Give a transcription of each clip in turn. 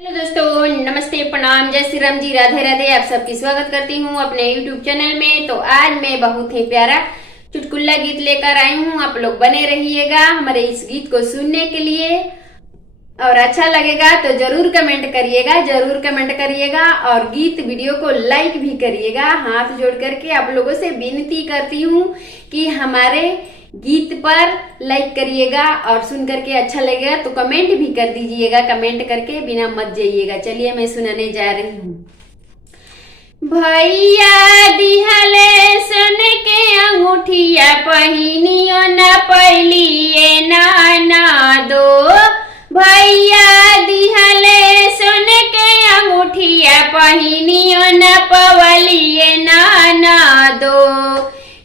Hello दोस्तों, नमस्ते, प्रणाम, जय श्री राम जी, राधे राधे। आप सबकी स्वागत करती हूँ अपने YouTube चैनल में। तो आज मैं बहुत ही प्यारा चुटकुला गीत लेकर आई हूँ। आप लोग बने रहिएगा हमारे इस गीत को सुनने के लिए, और अच्छा लगेगा तो जरूर कमेंट करिएगा, जरूर कमेंट करिएगा और गीत वीडियो को लाइक भी करिएगा। हाथ जोड़ करके आप लोगों से विनती करती हूँ कि हमारे गीत पर लाइक करिएगा और सुन करके अच्छा लगेगा तो कमेंट भी कर दीजिएगा। कमेंट करके बिना मत जाइएगा। चलिए मैं सुनाने जा रही हूँ। भैया दिहले सन के अंगूठिया पहिनियो न पहलिए ना दो। भैया दिहले सन के अंगूठिया पहिनियो न पवलिए ना दो।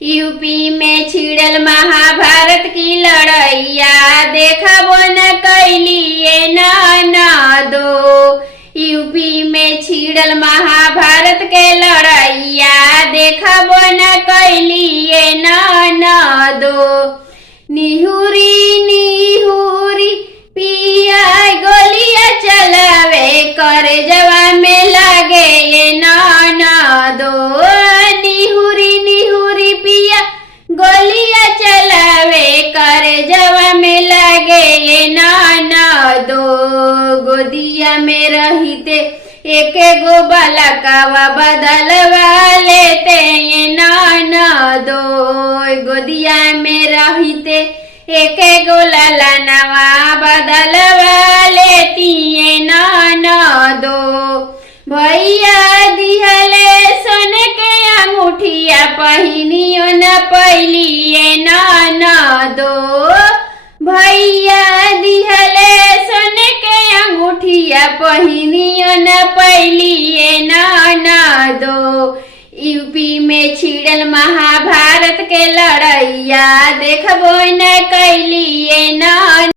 यूपी में छिड़ल महाभारत की लड़ैया देखबो न कैलिए ना दो। यूपी में छिड़ल महाभारत के लड़ैया देखबो न कैलिए ना दो। निहुरी निहुरी पिया गोलियां चलावे करे जवा में लागे ये ना दो। निहुरी निहुरी पिया गोलियां चलावे करे जवा में लागे ये ना दो। गोदिया में रहीते एक गो बालकावा बदलवा लेते ये ना दो। गोदिया में रहीते एक गो लालनवा बदलवा लेती ये ना दो। भैया दिहले सोन के अंगूठिया पहिनियो न पहलिए ना दो। भैया दिहले सोन के अंगूठिया पहिनियो न पहलिए ना दो। यूपी में छिड़ल महाभारत के लड़ैया देखबो न कैलिए ना